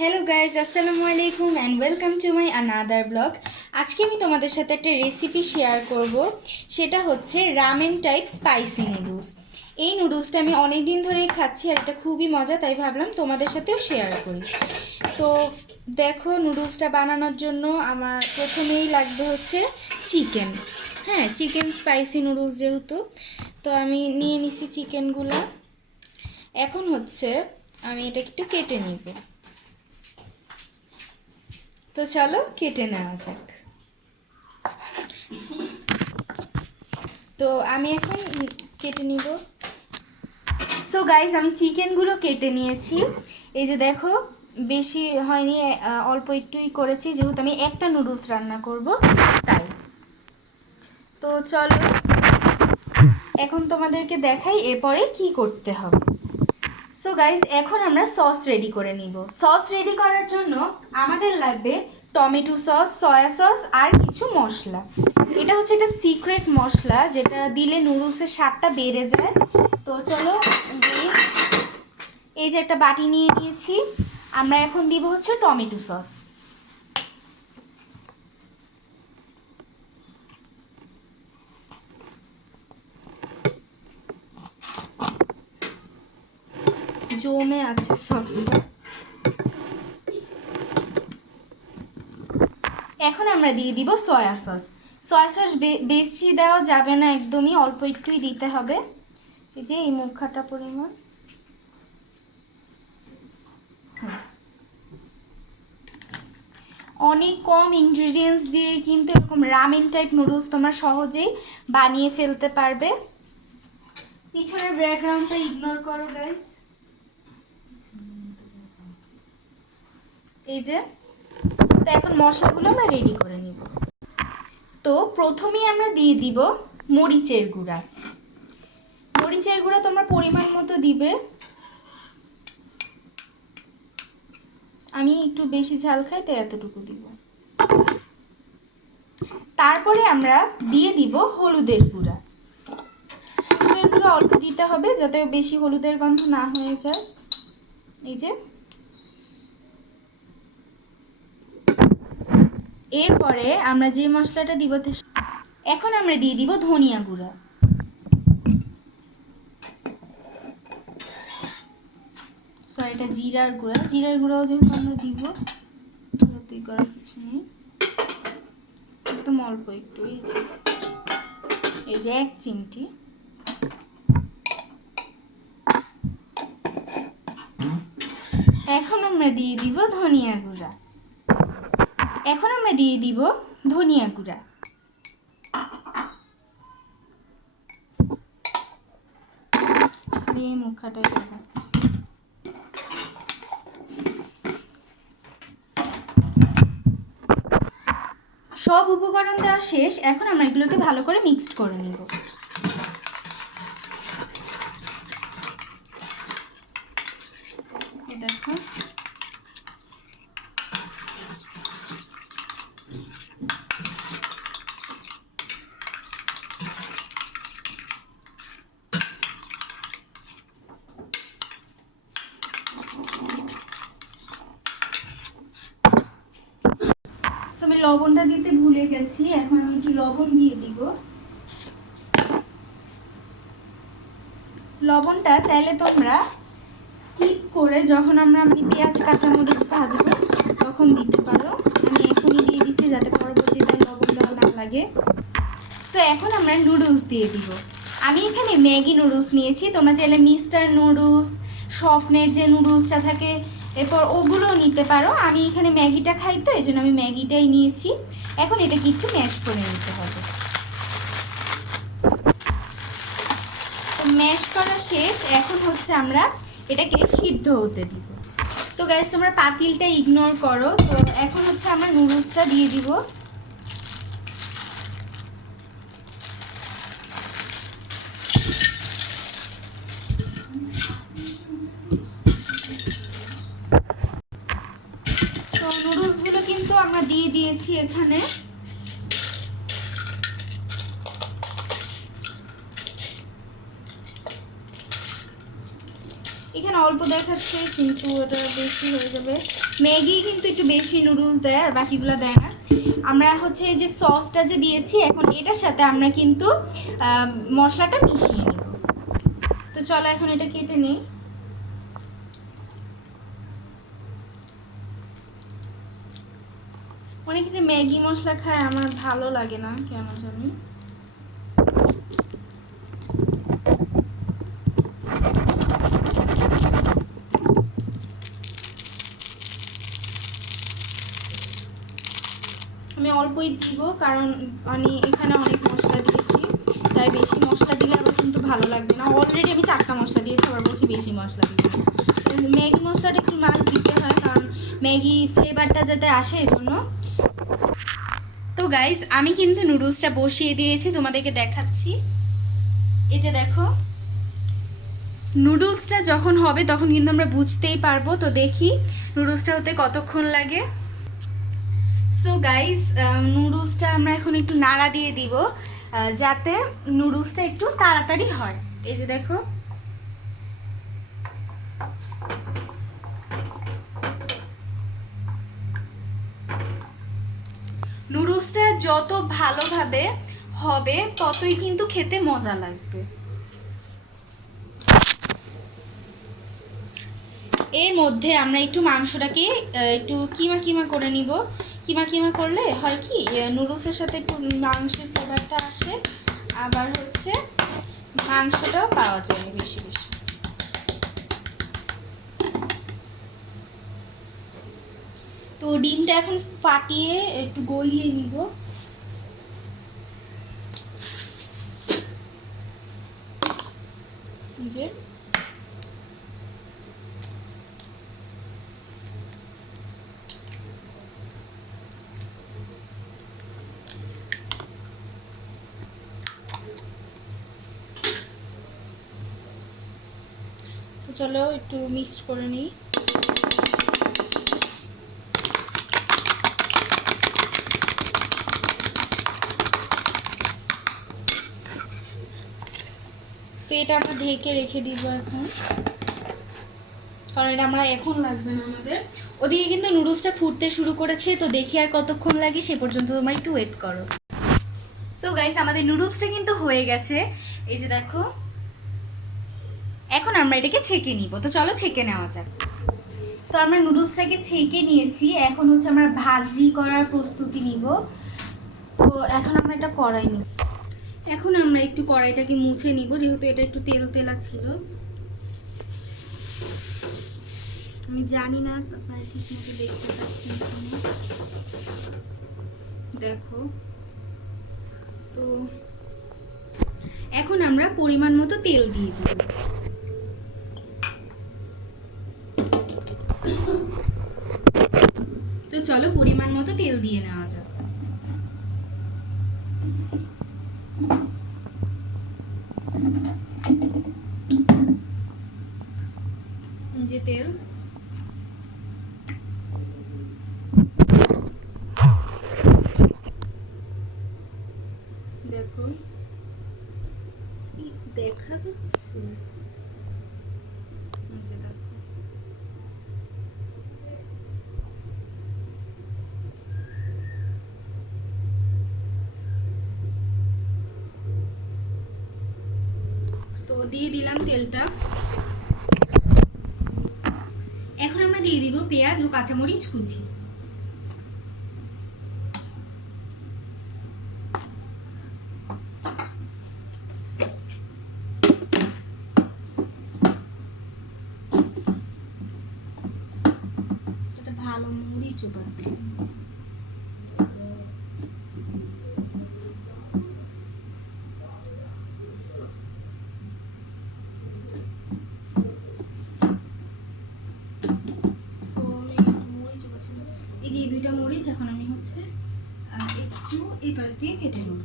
Hello guys, আসসালামু আলাইকুম and welcome to my another blog. আজকে আমি তোমাদের সাথে একটা রেসিপি শেয়ার করব, সেটা হচ্ছে রামেন টাইপ স্পাইসি নুডলস। এই নুডলসটা আমি অনেক দিন ধরেই খাচ্ছি আর এটা খুবই মজা, তাই ভাবলাম তোমাদের সাথেও শেয়ার করি। তো দেখো, নুডলসটা বানানোর জন্য আমার প্রথমেই লাগবে হচ্ছে চিকেন। হ্যাঁ, চিকেন স্পাইসি নুডলস যেহেতু, তো আমি নিয়ে নিছি চিকেনগুলো। এখন হচ্ছে আমি এটা একটু কেটে নিব। তো চলো কেটে নেওয়া যাক। তো আমি এখন কেটে নিব। সো গাইস, আমি চিকেনগুলো কেটে নিয়েছি। এই যে দেখো, বেশি হয়নি, অল্প একটুই করেছি যেহেতু আমি একটা নুডলস রান্না করব তাই। তো চলো এখন তোমাদেরকে দেখাই এরপরে কি করতে হবে। সো গাইস, এখন আমরা সস রেডি করে নিব। সস রেডি করার জন্য আমাদের লাগবে টমেটো সস, সয়া সস আর কিছু মশলা। এটা হচ্ছে একটা সিক্রেট মশলা, যেটা দিলে নুডলসের স্বাদটা বেড়ে যায়। তো চলো দিই। এই যে একটা বাটি নিয়ে নিয়েছি, আমরা এখন দিব হচ্ছে টমেটো সস। জমে আছে সসটা। এখন আমরা দিয়ে দিব সয়া সস। সয়া সস বেশি দেওয়া যাবে না, একদমই অল্প একটুই দিতে হবে। এই যে এই মুখাটা পরিমাণ। অনেক কম ইনগ্রিডিয়েন্টস দিয়ে কিন্তু এরকম রামেন টাইপ নুডলস তোমরা সহজেই বানিয়ে ফেলতে পারবে। পিছনের ব্যাকগ্রাউন্ডটা ইগনোর করো গাইস। এই যে, তো এখন মশলাগুলো আমরা রেডি করে নিব। তো প্রথমেই আমরা দিয়ে দিব মরিচের গুঁড়া। মরিচের গুঁড়া তোমরা পরিমাণ মতো দিবে। আমি একটু বেশি ঝাল খাই তাই এতটুকু দিব। তারপরে আমরা দিয়ে দিব হলুদের গুঁড়া। হলুদের গুঁড়া অল্প দিতে হবে যাতে বেশি হলুদের গন্ধ না হয়ে যায়। এই যে, এরপরে আমরা যে মশলাটা দিব, এখন আমরা দিয়ে দিব ধনিয়া গুঁড়া। সরি, এটা জিরার গুঁড়া। জিরার গুঁড়াও যেহেতু আমরা দিব, যতই করার কিছু নেই, একদম অল্প একটু। এই যে 1 চিমটি। এখন আমরা দিয়ে দিব ধনিয়া গুঁড়া। এখন আমরা দিয়ে দিব ধনিয়া গুঁড়া। এই মুখাটা দেখাচ্ছি। সব উপকরণ দেওয়া শেষ। এখন আমরা এগুলোকে ভালো করে মিক্সড করে নিব। দেখো, আমি লবণটা দিতে ভুলে গেছি, এখন আমি একটু লবণ দিয়ে দিব। লবণটা চাইলে তোমরা স্কিপ করে যখন আমি পেঁয়াজ কাঁচামরিচ ভাজবো তখন দিতে পারো। আমি এখনই দিয়ে দিচ্ছি যাতে পরবর্তীতে লবণ দেওয়া না লাগে। সো এখন আমরা নুডলস দিয়ে দিব। আমি এখানে ম্যাগি নুডলস নিয়েছি, তোমরা চাইলে মিস্টার নুডলস, স্বপ্নের যে নুডলসটা থাকে এরপর ওগুলো নিতে পারো। আমি এখানে ম্যাগিটা খাই তো এই জন্য আমি ম্যাগিটাই নিয়েছি। এখন এটাকে একটু ম্যাশ করে নিতে হবে। তো ম্যাশ করা শেষ। এখন হচ্ছে আমরা এটাকে সিদ্ধ হতে দিব। তো গাইস, তোমরা পাতিলটা ইগনোর করো। তো এখন হচ্ছে আমরা নুডলসটা দিয়ে দিব। তো নুডলসগুলো কিন্তু আমরা দিয়ে দিয়েছি এখানে। এখানে অল্প দেখাচ্ছে কিন্তু এটা বেশি হয়ে যাবে। ম্যাগি কিন্তু একটু বেশি নুডলস দেয় আর বাকিগুলো দেয় না। আমরা হচ্ছে এই যে সসটা যে দিয়েছি এখন এটার সাথে আমরা কিন্তু মশলাটা মিশিয়ে নেব। তো চলো এখন এটা কেটে নিই। অনেকে যে ম্যাগি মশলা খায়, আমার ভালো লাগে না কেন জানি। আমি অল্পই দিব কারণ আমি এখানে অনেক মশলা দিয়েছি, তাই বেশি মশলা দিলে আবার কিন্তু ভালো লাগবে না। অলরেডি আমি 4টা মশলা দিয়েছি, আবার বলছি বেশি মশলা দিয়েছি। ম্যাগি মশলাটা একটু মাছ দিতে হয় কারণ ম্যাগি ফ্লেভারটা যাতে আসে এই জন্য। তো গাইস আমি কিন্তু নুডলসটা বসিয়ে দিয়েছি, তোমাদেরকে দেখাচ্ছি। এই যে দেখো নুডলসটা যখন হবে তখন কিন্তু আমরা বুঝতেই পারবো। তো দেখি নুডলসটা হতে কতক্ষণ লাগে। সো গাইস নুডলসটা আমরা এখন একটু নাড়া দিয়ে দিব যাতে নুডলসটা একটু তাড়াতাড়ি হয়। এই যে দেখো নুডলসটা যত ভালোভাবে হবে ততই কিন্তু খেতে মজা লাগবে। এর মধ্যে আমরা একটু মাংসটাকে একটু কিমা কিমা করে নিব। কিমা কিমা করলে হয় কি নুডলসের সাথে একটু মাংসের ফ্লেভারটা আসে, আবার হচ্ছে মাংসটাও পাওয়া যায় বেশি বেশি। তো ডিমটা এখন ফাটিয়ে একটু গলিয়ে নিব। যে তো চলো একটু মিক্সড করে নিই। তো এটা আমরা ঢেকে রেখে দিব এখন, কারণ এটা আমরা এখন লাগবে না আমাদের। ওদিকে কিন্তু নুডলসটা ফুটতে শুরু করেছে, তো দেখি আর কতক্ষণ লাগে সে পর্যন্ত তোমরা একটু ওয়েট করো। তো গাইস আমাদের নুডলসটা কিন্তু হয়ে গেছে, এই যে দেখো। এখন আমরা এটাকে ছেঁকে নিব, তো চলো ছেঁকে নেওয়া যাক। তো আমরা নুডলসটাকে ছেঁকে নিয়েছি, এখন হচ্ছে আমরা ভাজি করার প্রস্তুতি নিব। তো এখন আমরা এটা কড়াই নিব। এখন আমরা একটু কড়াইটাকে মুছে নিব, যেহেতু এটা একটু তেল তেলা ছিল। আমি জানি না আপনারা ঠিক মতো দেখতে পাচ্ছেন কিনা, দেখো। তো এখন আমরা পরিমাণ মতো তেল দিয়ে দেব। তো চলো পরিমাণ মতো তেল দিয়ে নেওয়া যাক। যে তেল, দেখো দেখা যাচ্ছে, যে দেখো তো দিয়ে দিলাম তেলটা। এখন আমরা দিয়ে দিব পেঁয়াজ ও কাঁচামরিচ কুচি। এটা ভালো মরিচও পাচ্ছি। এই যে এই 2টা মরিচ এখন আমি হচ্ছে একটু এই পাশ দিয়ে কেটে নেব।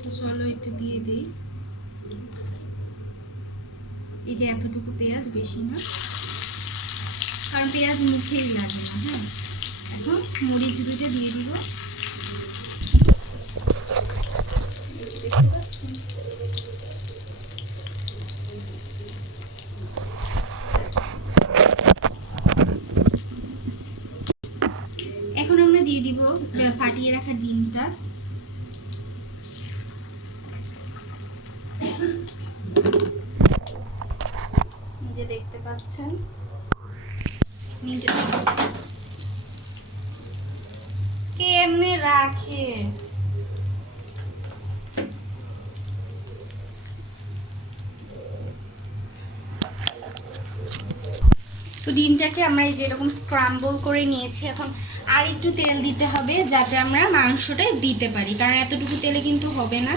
তো চলো একটু দিয়ে দিই। এই যে এতটুকু পেঁয়াজ, বেশি না, কারণ পেঁয়াজ মুখেই লাগে না। হ্যাঁ দেখো মরিচ দুটো দিয়ে দিব। এখন আমরা দিয়ে দিব ফাটিয়ে রাখা ডিমটা। যে দেখতে পাচ্ছেন কেমনে রাখে। তো ডিমটাকে আমরা এই যে এরকম স্ক্রাম্বল করে নিয়েছি। এখন আর একটু তেল দিতে হবে যাতে আমরা মাংসটা দিতে পারি, কারণ এতটুকু তেলে কিন্তু হবে না।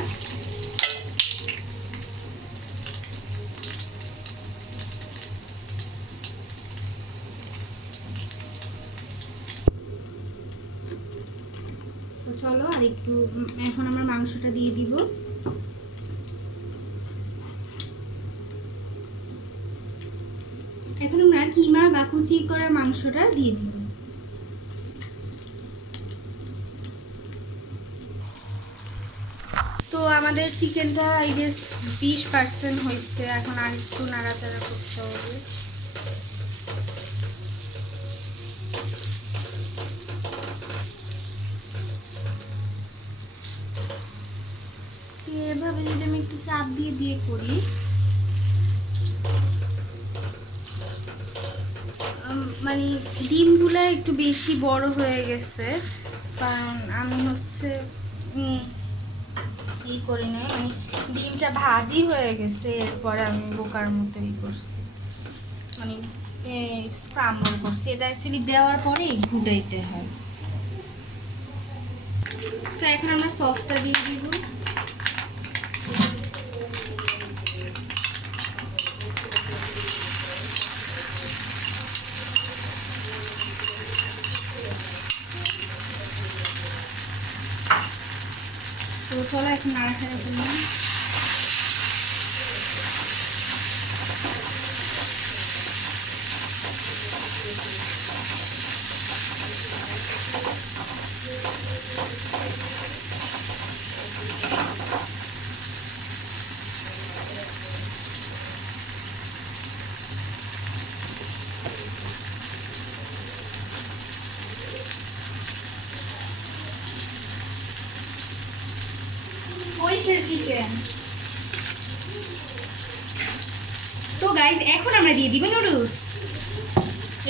তো চলো আর একটু, এখন আমরা মাংসটা দিয়ে দিব। এখন আমরা কিমা বা কুচি করা মাংসটা দিয়ে দিব। তো আমাদের চিকেনটা আই গেস 20% হয়েছে। এখন আর একটু নাড়াচাড়া করতে হবে। এভাবে যদি আমি একটু চাপ দিয়ে দিয়ে করি, মানে ডিমগুলো একটু বেশি বড় হয়ে গেছে, কারণ আমি হচ্ছে ই করি না, মানে ডিমটা ভাজি হয়ে গেছে, এরপরে আমি বোকার মতো ই করছি, মানে স্ক্রাম্বল করছি। এটা অ্যাকচুয়ালি দেওয়ার পরে ঘুটাইতে হয়। তো এখন আমরা সসটা দিয়ে দিব। তো চলো এখন নাড়াচাড়া করলাম। চিকেন তো গাইস এখন আমরা দিয়ে দিব নুডলস।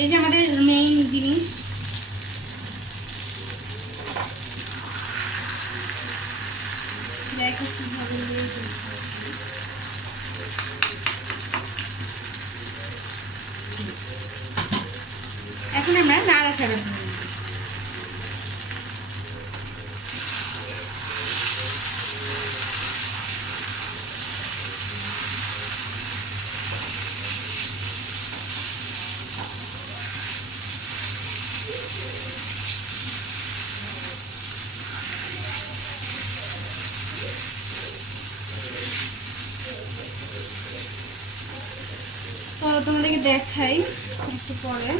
এই যে আমাদের মেইন জিনিস। দেখো কিভাবে এখন আমরা নাড়াচাড়া করব। তো তোমাদেরকে দেখাই একটু পরে।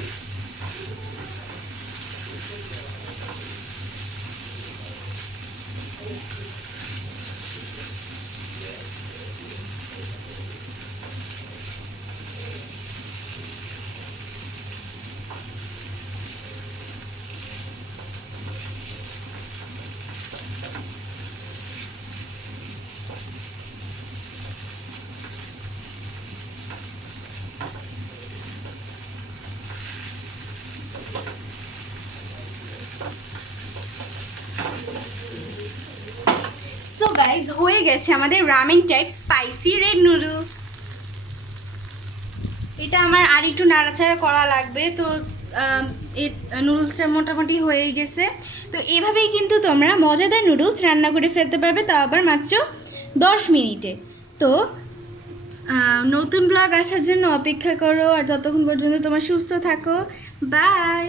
সো গাইজ হয়ে গেছে আমাদের ramen type spicy red noodles. এটা আমার আর একটু নাড়াচাড়া করা লাগবে। তো নুডলসটা মোটামুটি হয়ে গেছে। তো এভাবেই কিন্তু তোমরা মজাদার নুডলস রান্না করে ফেলতে পারবে, তাও আবার মাত্র 10 মিনিটে। তো নতুন ব্লগ আসার জন্য অপেক্ষা করো, আর যতক্ষণ পর্যন্ত তোমরা সুস্থ থাকো। বাই।